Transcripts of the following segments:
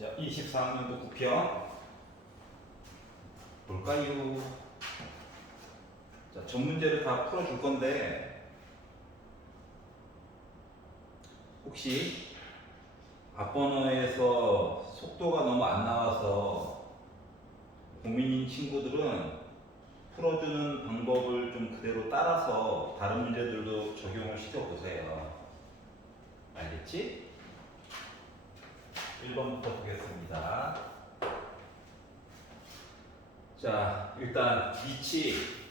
자, 24학년도 9편 볼까요? 자, 전 문제를 다 풀어줄 건데 혹시 앞번호에서 속도가 너무 안 나와서 고민인 친구들은 풀어주는 방법을 좀 그대로 따라서 다른 문제들도 적용을 시켜보세요. 알겠지? 1번부터 보겠습니다. 자, 일단 위치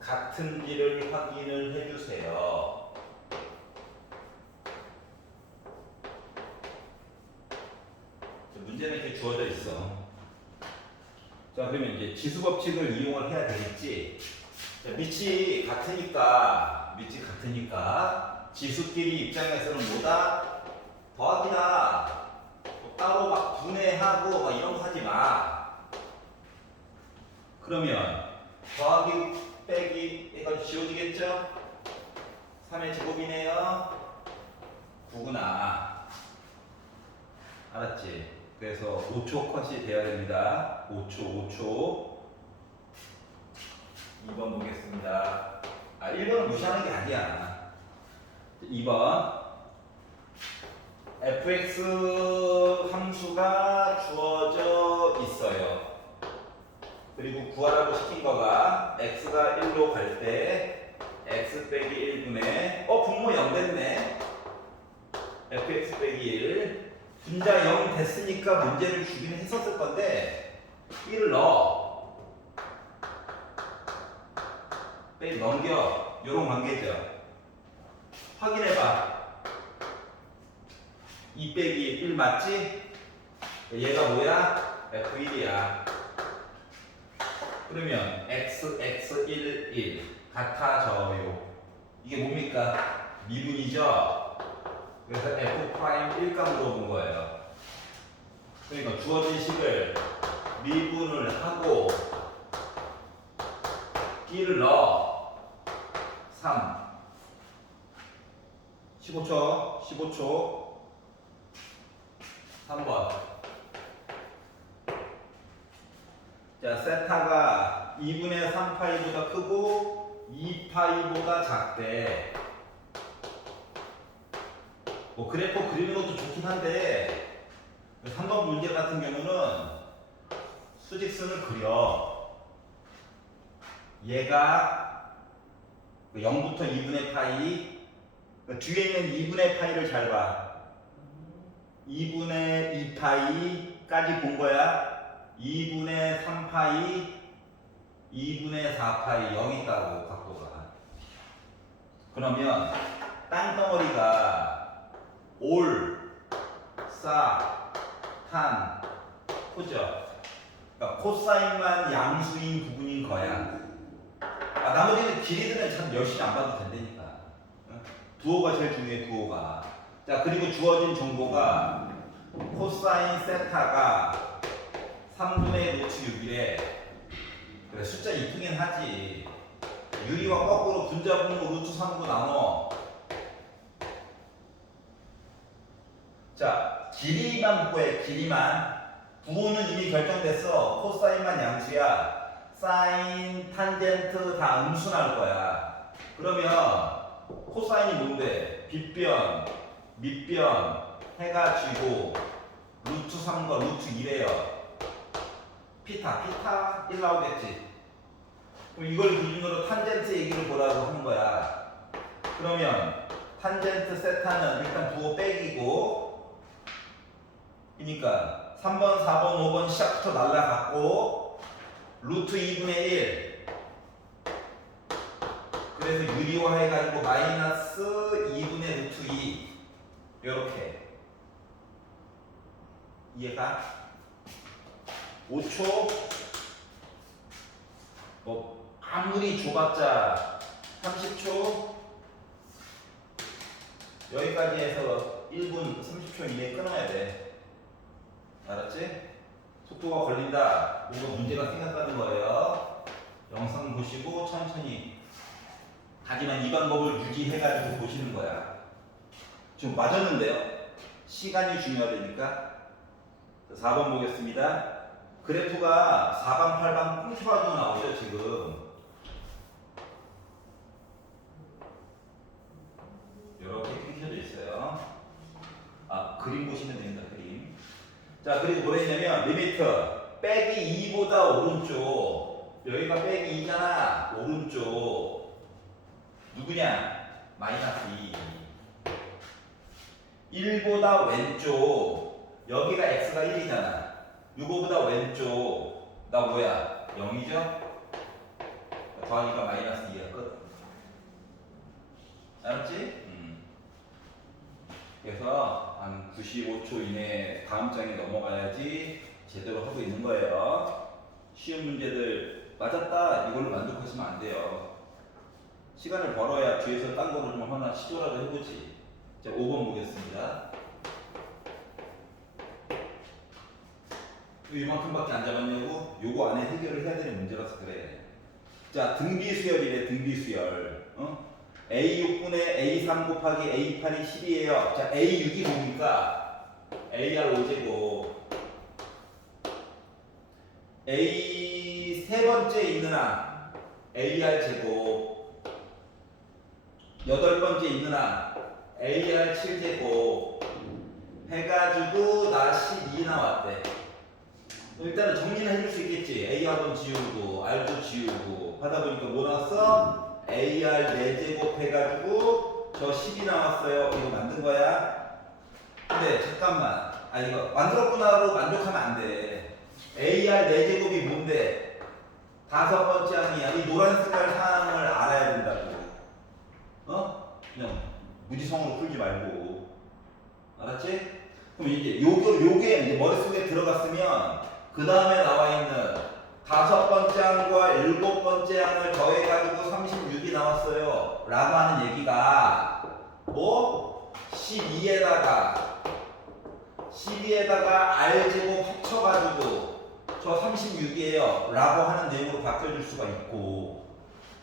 같은지를 확인을 해주세요. 문제는 이렇게 주어져 있어. 자, 그러면 이제 지수 법칙을 이용을 해야 되겠지. 자, 밑이 같으니까 지수끼리 입장에서는 뭐다? 더하기다. 뭐 따로 막 분해하고 막 이런 거 하지 마. 그러면 더하기 빼기 이거 지워지겠죠? 3의 제곱이네요. 9구나. 알았지? 그래서 5초 컷이 돼야 됩니다. 5초. 2번 보겠습니다. 1번은 무시하는 게 아니야. 2번 fx 함수가 주어져 있어요. 그리고 구하라고 시킨 거가 x가 1로 갈 때 x 빼기 1분의 분모 0 됐네. fx 빼기 1 분자 0 됐으니까 문제를 주기는 했었을 건데 1을 넣어. 빼기 넘겨. 요런 관계죠. 확인해봐. 2 빼기 1 맞지? 얘가 뭐야? f1이야. 그러면 x, 1, 1 같아져요. 이게 뭡니까? 미분이죠? 그래서 f' 1가 물어본 거예요. 그러니까 주어진 식을 미분을 하고 1을 넣어. 3 15초 3번. 자, 세타가 2분의 3파이보다 크고 2파이보다 작대. 뭐 그래프 그리는 것도 좋긴 한데 3번 문제 같은 경우는 수직선을 그려. 얘가 0부터 2분의 파이, 뒤에 있는 2분의 파이를 잘 봐. 2분의 2파이까지 본 거야. 2분의 3파이, 2분의 4파이 0 있다고 각도가. 그러면 땅덩어리가 올, 싸, 탄, 코죠. 그러니까 코사인만 양수인 부분인 거야. 나머지는 길이들은 참 열심히 안 봐도 된다니까. 두호가 제일 중요해, 두호가. 자, 그리고 주어진 정보가 코사인 세타가 3분의 루트 6이래. 그래, 숫자 이쁘긴 하지. 유리와 거꾸로 분자분모 루트 3로 나눠. 자, 길이만 볼 거야, 길이만. 부호는 이미 결정됐어. 코사인만 양수야. 사인, 탄젠트 다 음수 나올 거야. 그러면 코사인이 뭔데? 빗변, 밑변 해가지고 루트 3과 루트 2래요. 피타 1 나오겠지. 그럼 이걸 기준으로 탄젠트 얘기를 보라고 하는 거야. 그러면 탄젠트 세타는 일단 부호 빼기고, 그러니까 3번, 4번, 5번 시작부터 날라갔고 루트 2분의 1. 그래서 유리화 해가지고 마이너스 2분의 루트 2. 요렇게. 이해가? 5초. 뭐 아무리 좁았자 30초. 여기까지 해서 1분 30초 이내에 끊어야 돼. 알았지? 속도가 걸린다. 뭔가 문제가 생겼다는 거예요. 영상 보시고 천천히. 하지만 이 방법을 유지해가지고 보시는 거야. 지금 맞았는데요? 시간이 중요하다니까. 4번 보겠습니다. 그래프가 4방, 8방 뭉쳐가지고 나오죠, 지금. 이렇게 뭉쳐져 있어요. 아, 그림 보시면 됩니다, 그림. 자, 그리고 뭐라 했냐면, 리미트, 빼기 2보다 오른쪽. 여기가 빼기 2잖아, 오른쪽. 누구냐? 마이너스 2. 1보다 왼쪽. 여기가 x가 1이잖아. 6보다 왼쪽. 나 뭐야? 0이죠? 더하니까 마이너스 2야. 끝. 알았지? 그래서 한 95초 이내에 다음 장에 넘어가야지 제대로 하고 있는 거예요. 쉬운 문제들 맞았다 이걸로 만족하시면 안 돼요. 시간을 벌어야 뒤에서 딴 거를 좀 하나 시도라도 해보지. 자, 5번 보겠습니다. 이만큼밖에 안 잡았냐고? 요거 안에 해결을 해야 되는 문제라서 그래. 자, 등비수열이래, 등비수열. A6분의 A3 곱하기 A8이 10이에요. 자, A6이 뭡니까? AR 5제곱. A 세 번째 있는 항 AR 제곱. 여덟 번째 있는 항 AR 7제곱. 해가지고 나 12 나왔대. 일단은 정리는 해줄 수 있겠지. AR은 지우고 R도 지우고 하다 보니까 뭐 나왔어? AR 4제곱 해가지고 저 10이 나왔어요. 이거 만든 거야? 근데 잠깐만. 아, 이거 만들었구나로 만족하면 안 돼. AR 4제곱이 뭔데? 다섯 번째 항이야. 이 노란 색깔 사항을 알아야 된다고. 그냥 무지성으로 풀지 말고. 알았지? 그럼 이제 요게 이제 머릿속에 들어갔으면 그 다음에 나와 있는 다섯 번째 항과 일곱 번째 항을 더해가지고 36이 나왔어요. 라고 하는 얘기가 뭐? 12에다가 R제곱 합쳐가지고 저 36이에요. 라고 하는 내용으로 바뀌어줄 수가 있고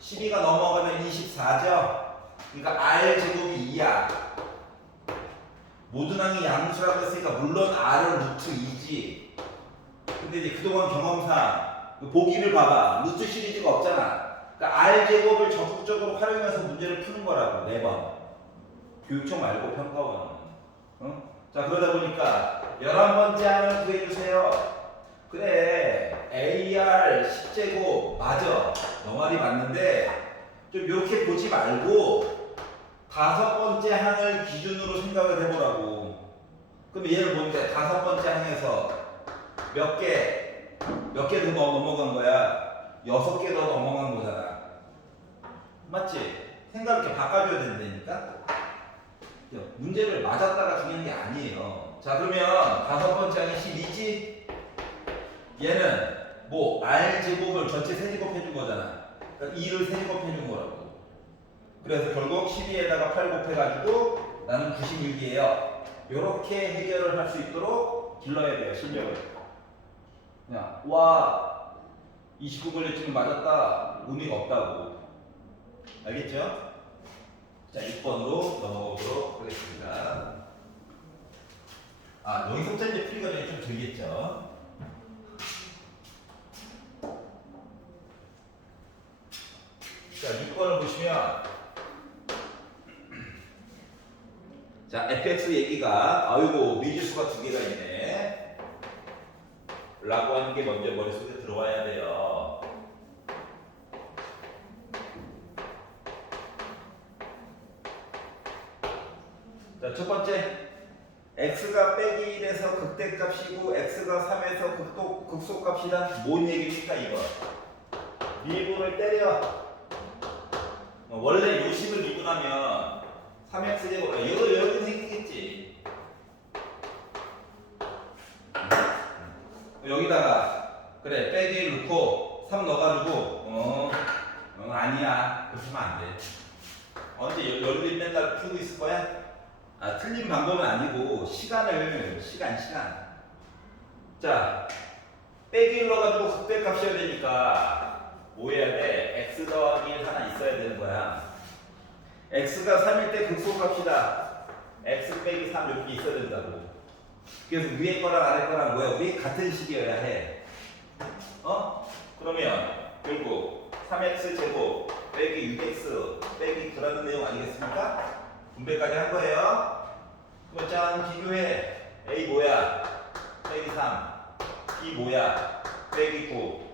12가 넘어가면 24죠? 그러니까 R제곱이 2야. 모든 항이 양수라고 했으니까 물론 R은 루트 2지. 근데 이제 그동안 경험상 보기를 봐봐. 루트 시리즈가 없잖아. 그러니까 R제곱을 적극적으로 활용해서 문제를 푸는 거라고. 매번. 교육청 말고 평가원은. 자, 그러다 보니까 11번째 항을 구해주세요. 그래, AR 10제곱 맞아. 너 말이 맞는데 좀 이렇게 보지 말고 다섯 번째 항을 기준으로 생각을 해보라고. 그럼 얘를 뭔데? 다섯 번째 항에서 몇 개 더 넘어간 거야? 6개 더 넘어간 거잖아. 맞지? 생각 이렇게 바꿔줘야 된다니까? 문제를 맞았다가 중요한 게 아니에요. 자, 그러면 다섯 번째 항이 12지? 얘는 뭐 R제곱을 전체 세제곱 해준 거잖아. 그러니까 2를 세제곱 해준 거라고. 그래서 결국 12에다가 8 곱해가지고 나는 96이에요. 이렇게 해결을 할 수 있도록 길러야 돼요, 실력을. 그냥 와 29걸레쯤 맞았다. 의미가 없다고. 알겠죠? 자, 6번으로 넘어가보도록 하겠습니다. 아, 여기서부터 이제 풀이 과정이 좀 들겠죠? 자, 6번을 보시면 자, fx 얘기가 아이고 미지수가 두 개가 있네 라고 하는 게 먼저 머릿속에 들어와야 돼요. 자, 첫 번째 x가 빼기 1에서 극대값이고 x가 3에서 극소값이란 뭔 얘기입니까 이거? 미분을 때려. 원래 요식을 미분하면 3x제곱 여기는 생기겠지. 여기다가 그래 빼기 1 넣고 3 넣어가지고 아니야 그렇게 하면 안 돼. 언제 열린 맨날 풀고 있을 거야? 아, 틀린 방법은 아니고 시간. 자, 빼기 1 넣어가지고 극대값이어야 되니까 뭐 해야 돼? x 더하기 1 하나 있어야 되는 거야. x가 3일 때 극소값이다. x 빼기 3 이렇게 있어야 된다고. 그래서 위에 거랑 아래 거랑 뭐야? 우리 같은 식이어야 해. 그러면 결국 3x 제곱 빼기 6x 빼기 그라는 내용 아니겠습니까? 분배까지 한 거예요. 그럼 짠 비교해. A 뭐야? 빼기 3. B 뭐야? 빼기 9.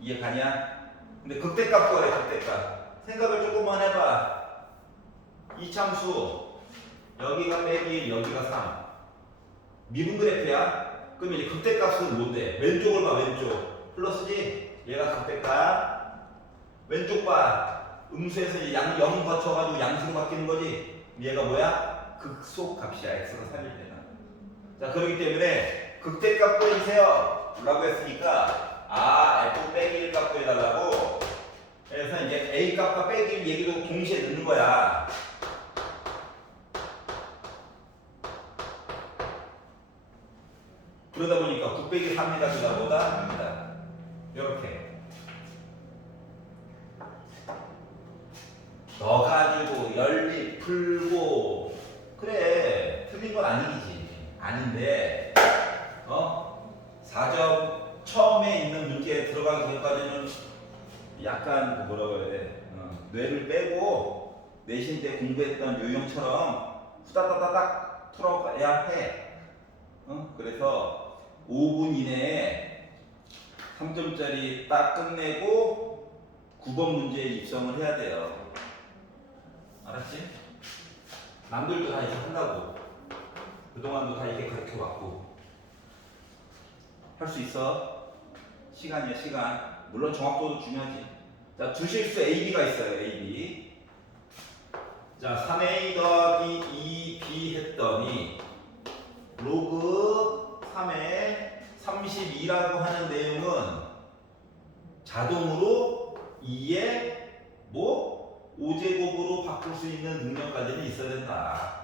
이해 가냐? 근데 극대값 구하래, 극대값. 생각을 조금만 해봐. 이참수 여기가 빼기 1, 여기가 3. 미분 그래프야. 그러면 이제 극대값은 뭔데? 왼쪽을 봐, 왼쪽. 플러스지? 얘가 극대값. 왼쪽 봐. 음수에서 이제 0 거쳐가지고 양수로 바뀌는 거지. 얘가 뭐야? 극소 값이야. x가 3일 때는. 자, 그렇기 때문에 극대값 구해주세요 라고 했으니까 f 빼기 1 값 구해달라고. 그래서 이제 a 값과 빼기 1 얘기도 동시에 넣는 거야. 그러다 보니까 9 빼기 3이다 그다보다 합니다. 이렇게 넣어가지고 연립 풀고 그래 틀린 건 아니지. 아닌데 4점 처음에 있는 문제에 들어가기 전까지는 약간 뭐라고 해야 돼? 뇌를 빼고 내신 때 공부했던 유형처럼 후다다다닥 풀어야 해. 그래서 5분 이내에 3점짜리 딱 끝내고 9번 문제에 입성을 해야 돼요. 알았지? 남들도 다 이렇게 한다고. 그동안도 다 이렇게 가르쳐왔고. 할 수 있어. 시간이야, 시간. 물론 정확도도 중요하지. 자, 주실수 AB가 있어요, AB. 자, 3A 더하기 2B 했더니 로그 3에 32라고 하는 내용은 자동으로 2에 뭐 5제곱으로 바꿀 수 있는 능력까지는 있어야 된다.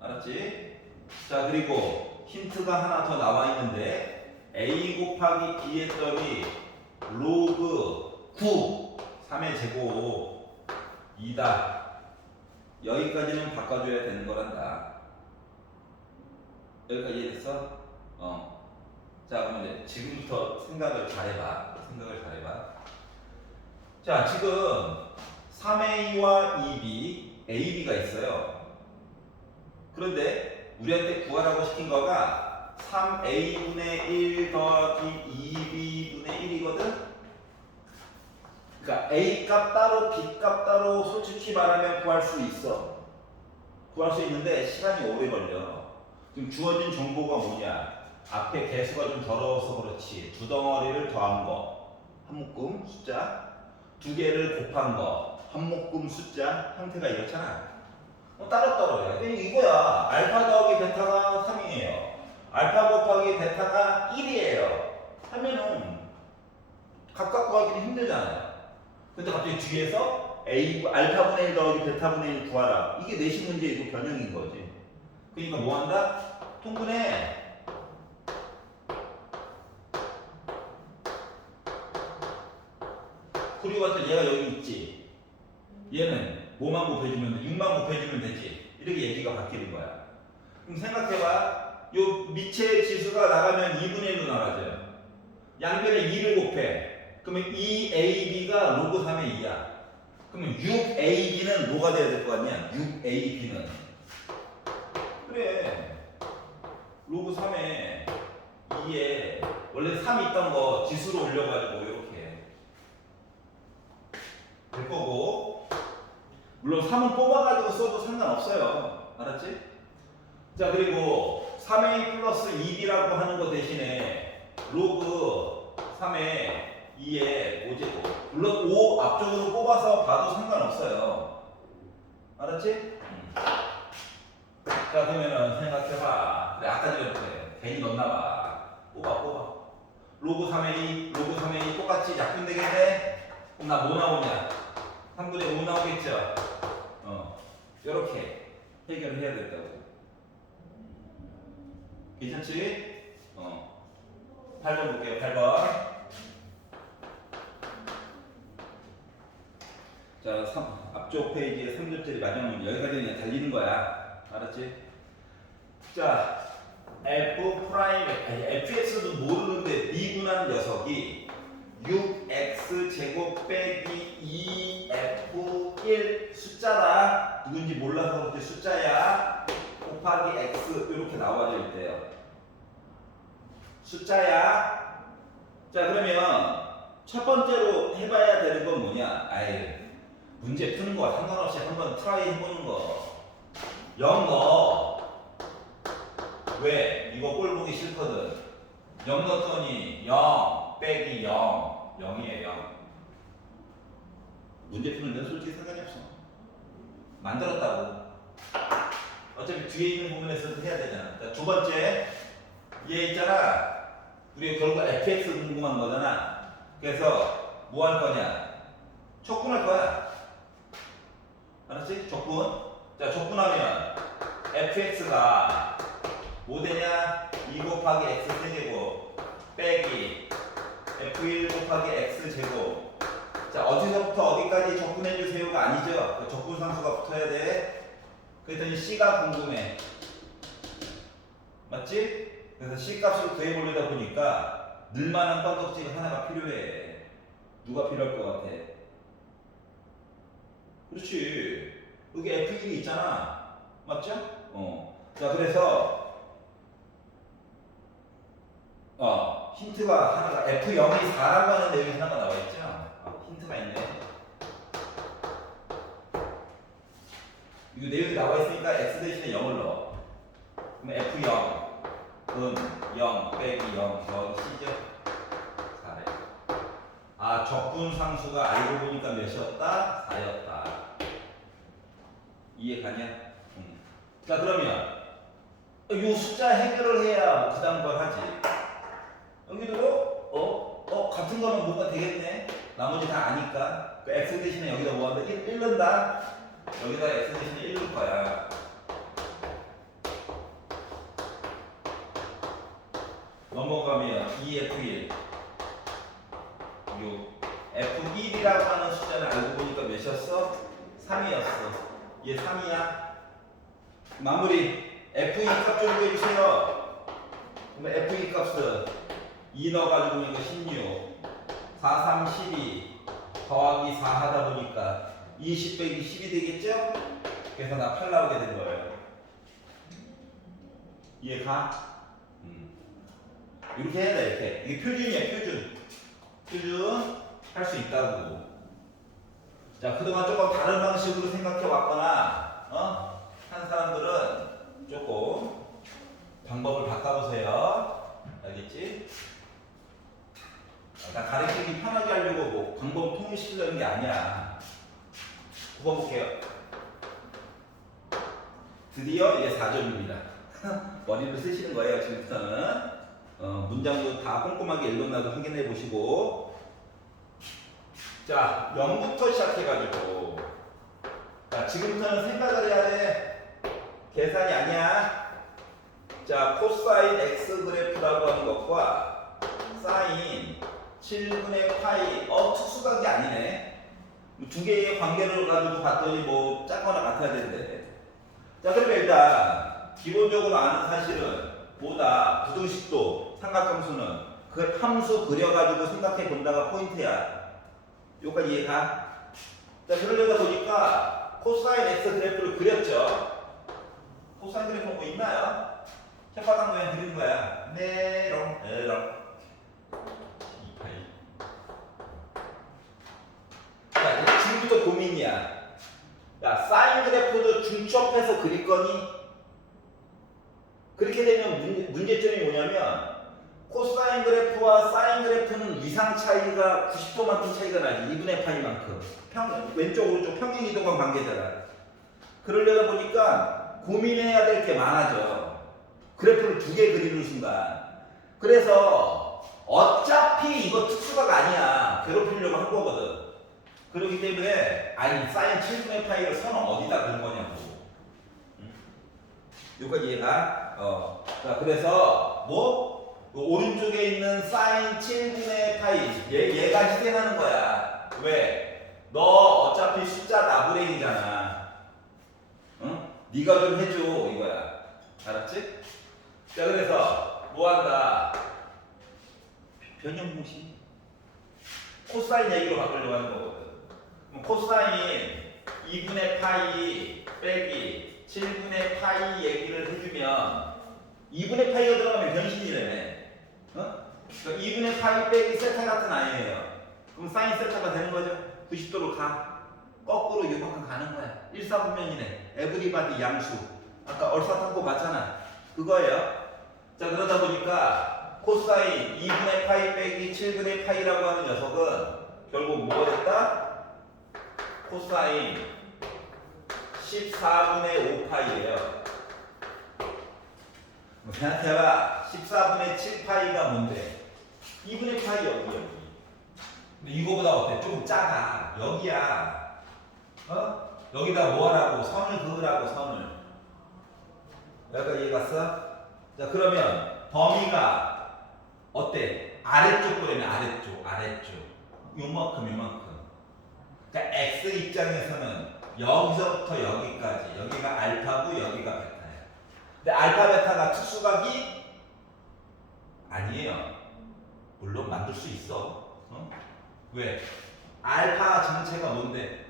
알았지? 자, 그리고 힌트가 하나 더 나와 있는데 a 곱하기 b 했더니 로그 9 3의 제곱 2다. 여기까지는 바꿔줘야 되는 거란다. 여기까지 이해됐어? 자, 그럼 이제 지금부터 생각을 잘해봐. 자, 지금 3A와 2B, AB가 있어요. 그런데 우리한테 구하라고 시킨 거가 3A분의 1 더하기 2B분의 1이거든? 그러니까 A 값 따로 B 값 따로 솔직히 말하면 구할 수 있어. 구할 수 있는데 시간이 오래 걸려. 지금 주어진 정보가 뭐냐? 앞에 개수가 좀 더러워서 그렇지. 두 덩어리를 더한 거, 한 묶음 숫자. 두 개를 곱한 거, 한 묶음 숫자. 형태가 이렇잖아. 따로따로야. 이거야. 알파 더하기 베타가 3이에요. 알파 곱하기 베타가 1이에요. 하면은 각각 구하기는 힘들잖아요. 근데 갑자기 뒤에서 알파분의 1 더하기 베타분의 1 구하라. 이게 내신 문제이고 변형인 거지. 그러니까 뭐 한다? 통분해. 그리고 봤더니 얘가 여기 있지. 얘는 뭐만 곱해주면 돼? 6만 곱해주면 되지. 이렇게 얘기가 바뀌는 거야. 그럼 생각해봐. 요 밑에 지수가 나가면 2분의 1로 나가져요. 양변에 2를 곱해. 그러면 2AB가 로그 3의 2야. 그러면 6AB는 뭐가 돼야 될 거 아니야? 6AB는. 그래. 로그 3의 2에 원래 3 있던 거 지수로 올려가지고 이렇게 될 거고. 물론 3은 뽑아가지고 써도 상관없어요. 알았지? 자, 그리고 3A 플러스 2B라고 하는 거 대신에 로그 3의 2에 5제곱. 물론 5 앞쪽으로 뽑아서 봐도 상관없어요. 알았지? 자, 그러면은 생각해봐. 그래, 아까 전에 그래. 괜히 넣었나봐. 뽑아. 로그 3의 2, 로그 3의 2 똑같이 약분 되겠네? 그럼 나 뭐 나오냐? 3분의 5 나오겠죠? 이렇게 해결을 해야 된다고. 괜찮지? 8번 볼게요. 8번. 자, 앞쪽 페이지에 3점짜리 마지막 문제. 여기까지 그냥 달리는 거야. 알았지? 자, f 프라임 아니 fx도 모르는데 미분한 녀석이 6x 제곱 빼기 2f1 숫자다. 누군지 몰라서 그렇지 숫자야. 곱하기 x 이렇게 나와질 때요. 숫자야. 자 그러면 첫 번째로 해봐야 되는 건 뭐냐? 아이 문제 푸는 거와 상관없이 한번 트라이 해보는 거. 0 넣어. 왜? 이거 꼴 보기 싫거든. 0 넣었더니 0 빼기 0 0이에요 0. 문제 푸는 데는 솔직히 상관이 없어. 만들었다고. 어차피 뒤에 있는 부분에서도 해야 되잖아. 자, 두 번째 얘 있잖아. 우리 결국 fx 궁금한 거잖아. 그래서 뭐 할 거냐? 촉분할 거야. 알았지? 촉분. 자, 촉분하면 fx가 뭐 되냐? 2 곱하기 x 세제곱 빼기 f1 곱하기 x 제곱. 자, 어디서부터 어디까지 적분해 주세요가 아니죠? 그 적분 상수가 붙어야 돼. 그랬더니 c가 궁금해. 맞지? 그래서 c 값을 구해보려다 보니까 늘만한 건덕지가 하나가 필요해. 누가 필요할 것 같아? 그렇지. 여기 f1이 있잖아. 맞죠? 자, 그래서 힌트가 하나가 F0이 4라고 하는 내용이 하나가 나와 있죠? 힌트가 있네. 이거 내용이 나와 있으니까 X 대신에 0을 넣어. 그럼 F0은 0 빼기 0 더하기 C죠? 4래. 적분 상수가 알고 보니까 몇이었다? 4였다. 이해 가냐? 자, 그러면 이 숫자 해결을 해야 뭐 그 다음 걸 하지. 여기도 같은 거면 뭔가 되겠네. 나머지 다 아니까. 그 x 대신에 여기다 뭐 한다? 1 넣는다. 여기다 x 대신에 1 넣을 거야. 넘어가면 2f1 6 f1이라고 하는 숫자는 알고 보니까 몇이었어? 3이었어. 얘 3이야. 마무리. f2 값 좀 구해주세요. 그러면 f2 값은 2 넣어가지고 이거 16 4, 3, 12 더하기 4 하다 보니까 20 빼기 10이 되겠죠? 그래서 나 8 나오게 된 거예요. 이해가? 이렇게 해야 돼. 이렇게. 이게 표준이야. 표준 할 수 있다고. 자, 그동안 조금 다른 방식으로 생각해 왔거나 한 사람들은 조금 방법을 바꿔보세요. 알겠지? 나 가르치기 편하게 하려고 뭐 방법 통일시키려는 게 아니야. 9번 볼게요. 드디어 이제 4점입니다. 머리를 쓰시는 거예요. 지금부터는 문장도 다 꼼꼼하게 읽었나도 확인해 보시고. 자, 0부터 시작해가지고 자, 지금부터는 생각을 해야 돼. 계산이 아니야. 자, 코사인 x 그래프라고 하는 것과 사인 7분의 파이 특수각이 아니네. 두 개의 관계를 가지고 봤더니 뭐 작거나 같아야 되는데. 자, 그러면 일단 기본적으로 아는 사실은 뭐다? 부등식도 삼각함수는 그 함수 그려가지고 생각해 본다가 포인트야. 여기까지 이해가? 자, 그러려다 보니까 코사인 x 그래프를 그렸죠. 코사인 그래프 뭐 있나요? 혓바닥 모양 그리는 거야. 메롱. 자, 이제 지금부터 고민이야. 야, 사인 그래프도 중첩해서 그릴 거니? 그렇게 되면 문제점이 뭐냐면 코사인 그래프와 사인 그래프는 위상 차이가 90도만큼 차이가 나지. 2분의 파이만큼. 왼쪽 오른쪽 평행 이동한 관계잖아. 그러려다 보니까 고민해야 될 게 많아져. 그래프를 두 개 그리는 순간. 그래서 어차피 이거 특수각 아니야. 괴롭히려고 한 거거든. 그렇기 때문에 사인 7분의 파이를 선은 어디다 그런 거냐고. 여기까지 이해가? 자, 그래서 오른쪽에 있는 사인 7분의 파이 얘가 희생하는 거야. 왜? 너 어차피 숫자 나부랭이잖아. 응? 네가 좀 해줘 이거야. 알았지? 자, 그래서 뭐 한다? 변형 공식. 코사인 얘기로 바꾸려고 하는 거거든. 그럼 코사인 2분의 파이 빼기 7분의 파이 얘기를 해주면 2분의 파이가 들어가면 변신이래네. 어? 그러니까 2분의 파이 빼기 세타 같은 아이예요. 그럼 사인 세타가 되는 거죠. 90도로 가. 거꾸로 요만큼 가는 거야. 1사분면이네. 에브리바디 양수. 아까 얼사탐구 봤잖아. 그거예요. 자, 그러다 보니까 코사인 2분의 파이 빼기 7분의 파이라고 하는 녀석은 결국 뭐가 됐다? 코사인 14분의 5파이예요. 생각해봐. 14분의 7파이가 뭔데? 2분의 파이 여기. 근데 이거보다 어때? 조금 작아. 여기야. 어? 여기다 뭐 하라고? 선을 그으라고, 선을. 여기까지 이해 갔어? 자, 그러면 범위가 어때? 아래쪽 거라면 아래쪽. 요만큼. 그러니까 x 입장에서는 여기서부터 여기까지. 여기가 알파고 여기가 베타야. 근데 알파, 베타가 특수각이 아니에요. 물론 만들 수 있어. 어? 왜? 알파 전체가 뭔데?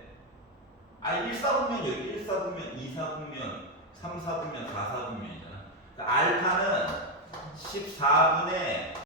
1사분면 여기 1사분면, 2사분면, 3사분면, 4사분면이잖아. 그러니까 알파는 14분의